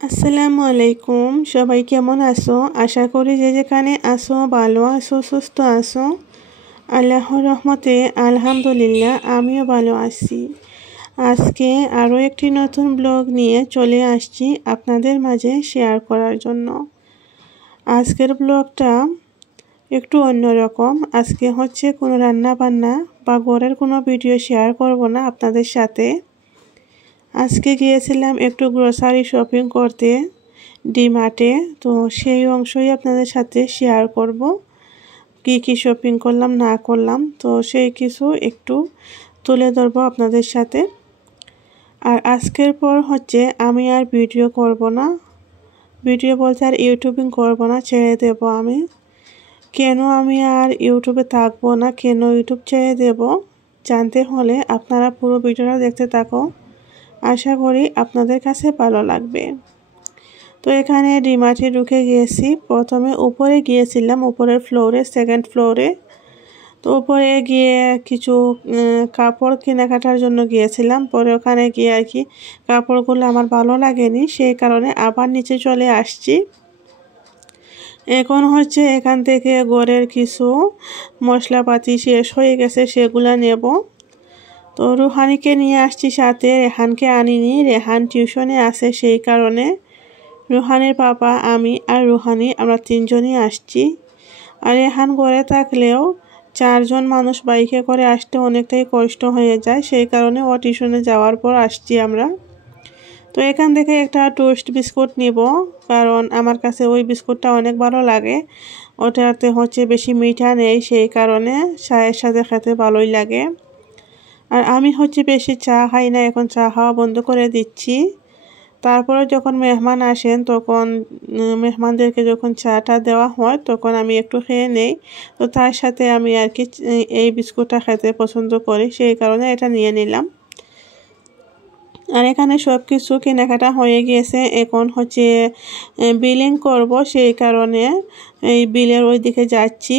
আসসালামু আলাইকুম, সবাই কেমন আছো? আশা করি যে যেখানে আছো ভালো আছো, সুস্থ আছো। আল্লাহর রহমতে আলহামদুলিল্লাহ আমিও ভালো আছি। আজকে আরও একটি নতুন ব্লগ নিয়ে চলে আসছি আপনাদের মাঝে শেয়ার করার জন্য। আজকের ব্লগটা একটু অন্যরকম। আজকে হচ্ছে কোনো রান্না বান্না বা ঘরের কোনো ভিডিও শেয়ার করব না আপনাদের সাথে। আজকে গিয়েছিলাম একটু গ্রোসারি শপিং করতে ডিমার্টে, তো সেই অংশই আপনাদের সাথে শেয়ার করব। কি শপিং করলাম না করলাম, তো সেই কিছু একটু তুলে ধরবো আপনাদের সাথে। আর আজকের পর হচ্ছে আমি আর ভিডিও করব না, ভিডিও বলতে আর ইউটিউবিং করব না, ছেড়ে দেব আমি। কেন আমি আর ইউটিউবে থাকবো না, কেন ইউটিউব ছেড়ে দেব, জানতে হলে আপনারা পুরো ভিডিওটা দেখতে থাকো। আশা করি আপনাদের কাছে ভালো লাগবে। তো এখানে ডিমার্টে ঢুকে গিয়েছি। প্রথমে উপরে গিয়েছিলাম, উপরের ফ্লোরে, সেকেন্ড ফ্লোরে। তো উপরে গিয়ে কিছু কাপড় কেনাকাটার জন্য গিয়েছিলাম। পরে ওখানে গিয়ে আর কি কাপড়গুলো আমার ভালো লাগেনি, সেই কারণে আবার নিচে চলে আসছি। এখন হচ্ছে এখান থেকে ঘরের কিছু মশলাপাতি শেষ হয়ে গেছে, সেগুলা নেব। তো রুহানিকে নিয়ে আসছি সাথে, রেহানকে আনিনি, রেহান টিউশনে আছে, সেই কারণে রুহানের পাপা, আমি আর রুহানি আমরা তিনজনই আসছি। আর রেহান ঘরে থাকলেও 4 জন মানুষ বাইকে করে আসতে অনেকটাই কষ্ট হয়ে যায়, সেই কারণে ও টিউশনে যাওয়ার পর আসছি আমরা। তো এখান থেকে একটা টোস্ট বিস্কুট নিব, কারণ আমার কাছে ওই বিস্কুটটা অনেক ভালো লাগে। ওটাতে হচ্ছে বেশি মিঠা নেই, সেই কারণে চায়ের সাথে খেতে ভালোই লাগে। আর আমি হচ্ছে বেশি চা খাই না, এখন চা খাওয়া বন্ধ করে দিচ্ছি। তারপরে যখন মেহমান আসেন, তখন মেহমানদেরকে যখন চাটা দেওয়া হয় তখন আমি একটু খেয়ে নেই। তো তার সাথে আমি আর কি এই বিস্কুটটা খেতে পছন্দ করি, সেই কারণে এটা নিয়ে নিলাম। আর এখানে সব কিছু কেনাকাটা হয়ে গিয়েছে, এখন হচ্ছে বিলিং করব, সেই কারণে এই বিলের ওই দিকে যাচ্ছি।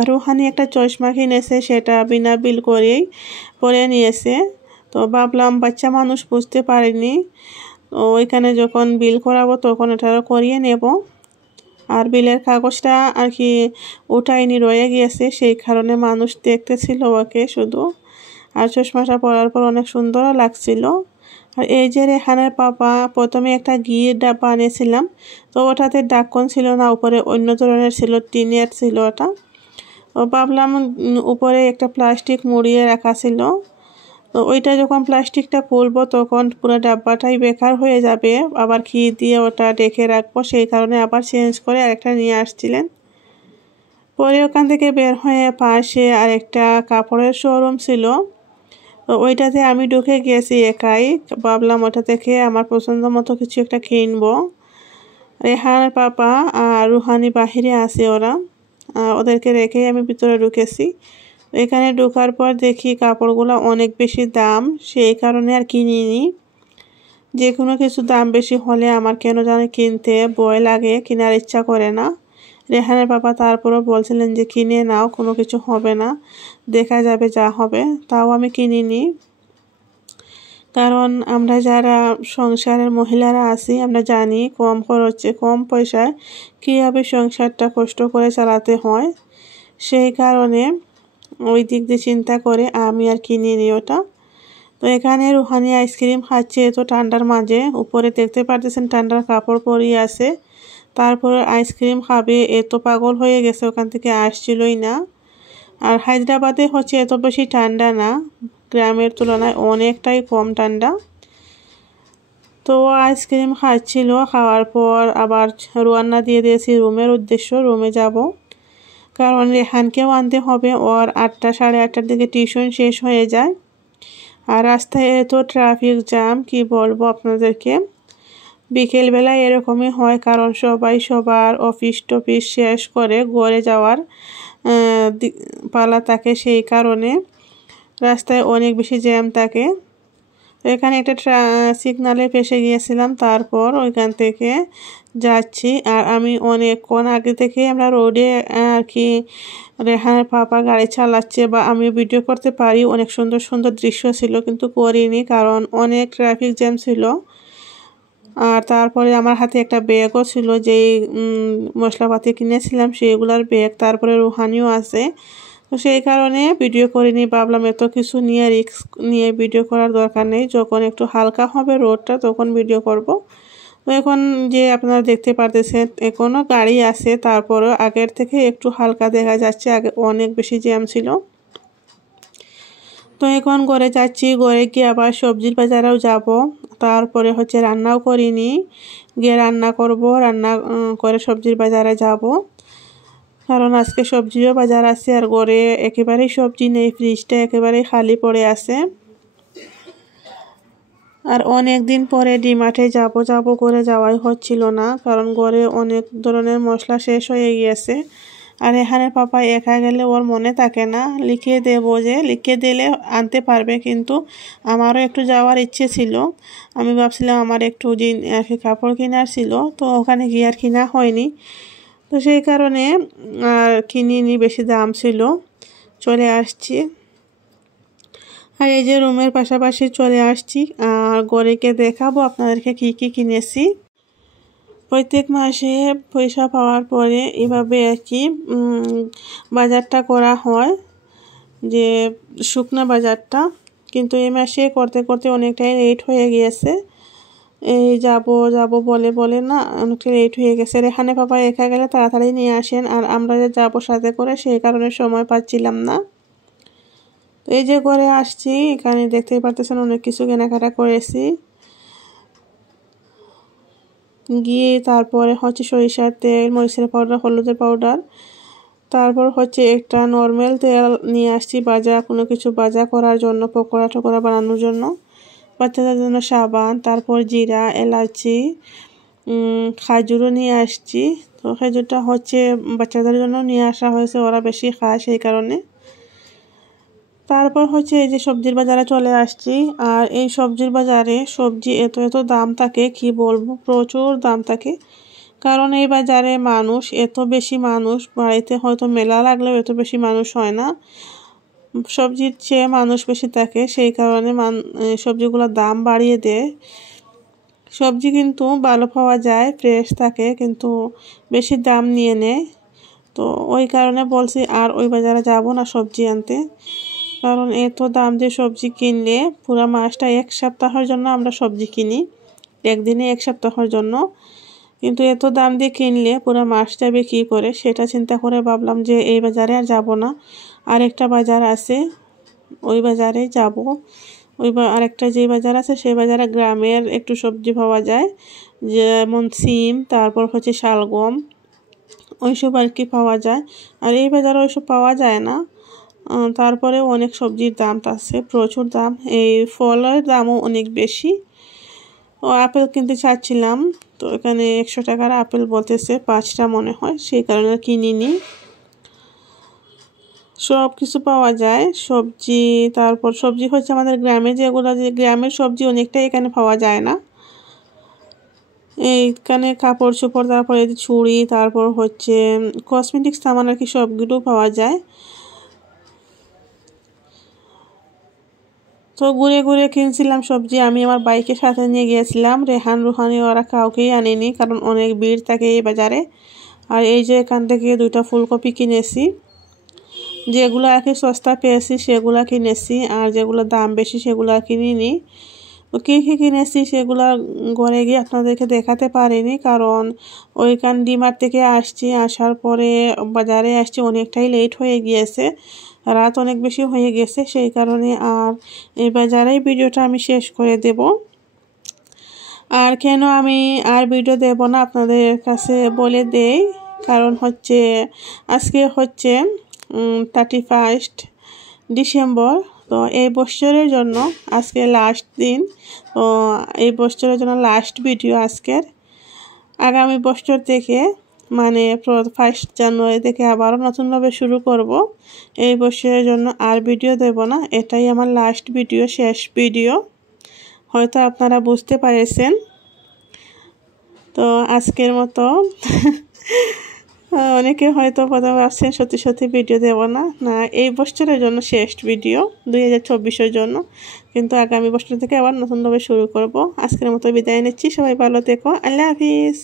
আর ওখানে একটা চশমা কিনেছে, সেটা বিনা বিল করেই পরে নিয়েছে। তো ভাবলাম বাচ্চা মানুষ বুঝতে পারেনি, ওইখানে যখন বিল করাবো তখন এটা করিয়ে নেব। আর বিলের কাগজটা আর কি উঠাইনি, রয়ে গিয়েছে, সেই কারণে মানুষ দেখতেছিল ওকে শুধু। আর চশমাটা পরার পর অনেক সুন্দরও লাগছিল। আর এই যে রেহানের পাপা প্রথমে একটা ঘিয়ের ডাব্বা আনিয়েছিলাম, তো ওটাতে ঢাকন ছিল না, উপরে অন্য ধরনের ছিল, টিনের ছিল ওটা। তো ভাবলাম উপরে একটা প্লাস্টিক মুড়িয়ে রাখা ছিল, তো ওইটা যখন প্লাস্টিকটা খুলবো তখন পুরো ডাব্বাটাই বেকার হয়ে যাবে, আবার ঘি দিয়ে ওটা ডেকে রাখবো, সেই কারণে আবার চেঞ্জ করে আরেকটা নিয়ে আসছিলেন। পরে ওখান থেকে বের হয়ে পাশে আরেকটা কাপড়ের শোরুম ছিল, তো ওইটাতে আমি ঢুকে গিয়েছি একাই। ভাবলাম ওটা থেকে আমার পছন্দ মতো কিছু একটা কিনবো। রেহানের পাপা আর রুহানি বাহিরে আছে, ওদেরকে রেখেই আমি ভিতরে ঢুকেছি। এখানে ঢোকার পর দেখি কাপড়গুলো অনেক বেশি দাম, সেই কারণে আর কিনিনি। যে কোনো কিছু দাম বেশি হলে আমার কেন জানি কিনতে ভয় লাগে, কেনার ইচ্ছা করে না। রেহানের বাবা তারপরও বলছিলেন যে কিনে নাও, কোনো কিছু হবে না, দেখা যাবে যা হবে। তাও আমি কিনিনি, কারণ আমরা যারা সংসারের মহিলারা আছি আমরা জানি কম খরচে কম পয়সায় কীভাবে সংসারটা কষ্ট করে চালাতে হয়, সেই কারণে ওই দিক দিয়ে চিন্তা করে আমি আর কিনিনি ওটা। তো এখানে রুহানি আইসক্রিম খাচ্ছে, তো ঠান্ডার মাঝে উপরে দেখতে পারতেছেন ঠান্ডার কাপড় পরিয়ে আছে, তারপরে আইসক্রিম খাবে, এত পাগল হয়ে গেছে, ওখান থেকে আসছিলই না। আর হায়দ্রাবাদে হচ্ছে এত বেশি ঠান্ডা না, গ্রামের তুলনায় অনেকটাই কম ঠান্ডা। তো আইসক্রিম খাচ্ছিল, খাওয়ার পর আবার রওনা দিয়ে দিয়েছি রুমের উদ্দেশ্য, রুমে যাব, কারণ রেহানকেও আনতে হবে, ওর 8টা সাড়ে 8টার দিকে টিউশন শেষ হয়ে যায়। আর রাস্তায় এত ট্রাফিক জ্যাম, কি বলবো আপনাদেরকে। বিকেলবেলায় এরকমই হয়, কারণ সবাই সবার অফিস টফিস শেষ করে ঘরে যাওয়ার পালা থাকে, সেই কারণে রাস্তায় অনেক বেশি জ্যাম থাকে। তো এখানে একটা সিগনালে ফেসে গিয়েছিলাম, তারপর ওইখান থেকে যাচ্ছি। আর আমি অনেকক্ষণ আগে থেকে আমরা রোডে আর কি রেহানের পাপা গাড়ি চালাচ্ছে বা আমি ভিডিও করতে পারি, অনেক সুন্দর সুন্দর দৃশ্য ছিল, কিন্তু করিনি কারণ অনেক ট্রাফিক জ্যাম ছিল। আর তারপরে আমার হাতে একটা ব্যাগও ছিল, যেই মশলাপাতি কিনেছিলাম সেগুলার ব্যাগ। তারপরে রুহানিও আছে, তো সেই কারণে ভিডিও করিনি। ভাবলাম এত কিছু নিয়ে রিস্ক নিয়ে ভিডিও করার দরকার নেই, যখন একটু হালকা হবে রোডটা তখন ভিডিও করব। তো এখন যে আপনারা দেখতে পারতেছেন এখনও গাড়ি আছে, তারপরেও আগের থেকে একটু হালকা দেখা যাচ্ছে, আগে অনেক বেশি জ্যাম ছিল। তো এখন ঘরে যাচ্ছি, ঘরে গিয়ে আবার সবজির বাজারেও যাব। তারপরে হচ্ছে রান্নাও করিনি, গিয়ে রান্না করব, রান্না করে সবজির বাজারে যাব। কারণ আজকে সবজিও বাজার আছে, আর ঘরে একেবারেই সবজি নেই, ফ্রিজটা একেবারেই খালি পড়ে আছে। আর অনেক দিন পরে ডিমার্টে যাব করে যাওয়াই হচ্ছিল না, কারণ ঘরে অনেক ধরনের মশলা শেষ হয়ে গিয়েছে। আর এখানে পাপা একা গেলে ওর মনে থাকে না, লিখে দেবো যে লিখে দিলে আনতে পারবে, কিন্তু আমারও একটু যাওয়ার ইচ্ছে ছিল। আমি ভাবছিলাম আমার একটু কাপড় কেনার ছিল, তো ওখানে গিয়ে আর কিনা হয়নি। তো সেই কারণে আর কিনিনি, বেশি দাম ছিল, চলে আসছি। আর এই যে রুমের পাশাপাশি চলে আসছি, আর ঘরেকে দেখাবো আপনাদেরকে কি কি কিনেছি। প্রত্যেক মাসে পয়সা পাওয়ার পরে এভাবে আর কি বাজারটা করা হয়, যে শুকনা বাজারটা। কিন্তু এই মাসে করতে করতে অনেকটাই লেট হয়ে গিয়েছে। এই যাব বলে বলে না অনেকটা লেট হয়ে গেছে। এখানে পাপা একা গেলে তাড়াতাড়ি নিয়ে আসেন, আর আমরা যে যাবো সাথে করে সেই কারণে সময় পাচ্ছিলাম না। তো এই যে করে আসছি, এখানে দেখতেই পারতেছেন অনেক কিছু কেনাকাটা করেছি। গিয়ে তারপরে হচ্ছে সরিষার তেল, মরিচের পাউডার, হলুদের পাউডার, তারপর হচ্ছে একটা নর্মাল তেল নিয়ে আসছি কোনো কিছু ভাজা করার জন্য, পকোড়া টকোড়া বানানোর জন্য। বাচ্চাদের জন্য সাবান, তারপর জিরা, এলাচি, খাজুরও নিয়ে আসছি। তো খেজুরটা হচ্ছে বাচ্চাদের জন্য নিয়ে আসা হয়েছে, ওরা বেশি খায় সেই কারণে। তারপর হচ্ছে এই যে সবজির বাজারে চলে আসছি। আর এই সবজির বাজারে সবজি এত দাম থাকে, কি বলবো, প্রচুর দাম থাকে। কারণ এই বাজারে এত বেশি মানুষ, বাড়িতে হয়তো মেলা লাগলেও এত বেশি মানুষ হয় না, সবজির চেয়ে মানুষ বেশি থাকে, সেই কারণে সবজিগুলোর দাম বাড়িয়ে দেয়। সবজি কিন্তু ভালো পাওয়া যায়, ফ্রেশ থাকে, কিন্তু বেশি দাম নিয়ে নেয়। তো ওই কারণে বলছি আর ওই বাজারে যাব না সবজি আনতে, কারণ এত দাম দিয়ে সবজি কিনলে পুরো মাসটা এক সপ্তাহের জন্য আমরা সবজি কিনি, একদিনে এক সপ্তাহের জন্য, কিন্তু এত দাম দিয়ে কিনলে পুরো মাস যাবে কী করে, সেটা চিন্তা করে ভাবলাম যে এই বাজারে আর যাব না। আরেকটা বাজার আছে, ওই বাজারে যাব। আরেকটা যে বাজার আছে সেই বাজারে গ্রামের একটু সবজি পাওয়া যায়, যেমন সিম, তারপর হচ্ছে শালগম, ওইসব আর কি পাওয়া যায়। আর এই বাজারে ওইসব পাওয়া যায় না। তারপরে অনেক সবজির দাম আছে, প্রচুর দাম, এই ফলের দামও অনেক বেশি। ও আপেল কিনতে চাচ্ছিলাম, তো এখানে 100 টাকার আপেল বলতেছে 5টা মনে হয়, সেই কারণে কিনিনি। সব কিছু পাওয়া যায় সবজি। তারপর সবজি হচ্ছে আমাদের গ্রামে যেগুলো, যে গ্রামের সবজি অনেকটাই এখানে পাওয়া যায় না। এইখানে কাপড় চোপড়, তারপরে ছুরি, তারপর হচ্ছে কসমেটিক্স সামান আর কি সবগুলো পাওয়া যায়। তো ঘুরে ঘুরে কিনছিলাম সবজি। আমি আমার বাইকের সাথে নিয়ে গিয়েছিলাম, রেহান রুহানি ওরা কাউকেই আনেনি, কারণ অনেক ভিড় থাকে এই বাজারে। আর এই যে এখান থেকে 2টা ফুলকপি কিনেছি, যেগুলো আর কি সস্তা পেয়েছি সেগুলো কিনেছি, আর যেগুলো দাম বেশি সেগুলো কিনিনি। তো কী কী কিনেছি সেগুলো ঘরে গিয়ে আপনাদেরকে দেখাতে পারিনি, কারণ ওইখান ডিমার্ট থেকে আসছি, আসার পরে বাজারে আসছি অনেকটাই লেট হয়ে গিয়েছে, রাত অনেক বেশি হয়ে গেছে, সেই কারণে আর এই বাজারেই ভিডিওটা আমি শেষ করে দেব। আর কেন আমি আর ভিডিও দেব না আপনাদের কাছে বলে দেই, কারণ হচ্ছে আজকে হচ্ছে 31 ডিসেম্বর। তো এই বছরের জন্য আজকে লাস্ট দিন, তো এই বছরের জন্য লাস্ট ভিডিও আজকের। আগামী বছর থেকে মানে 1 জানুয়ারি থেকে আবারও নতুনভাবে শুরু করব। এই বছরের জন্য আর ভিডিও দেব না, এটাই আমার লাস্ট ভিডিও, শেষ ভিডিও, হয়তো আপনারা বুঝতে পেরেছেন। তো আজকের মতো অনেকে হয়তো প্রথমে ভাবছেন সত্যি সত্যি ভিডিও দেব না, না এই বছরের জন্য শেষ ভিডিও 2024-এর জন্য, কিন্তু আগামী বছর থেকে আবার নতুনভাবে শুরু করব। আজকের মতো বিদায় নিচ্ছি, সবাই ভালো থেকো, আল্লাহ হাফিজ।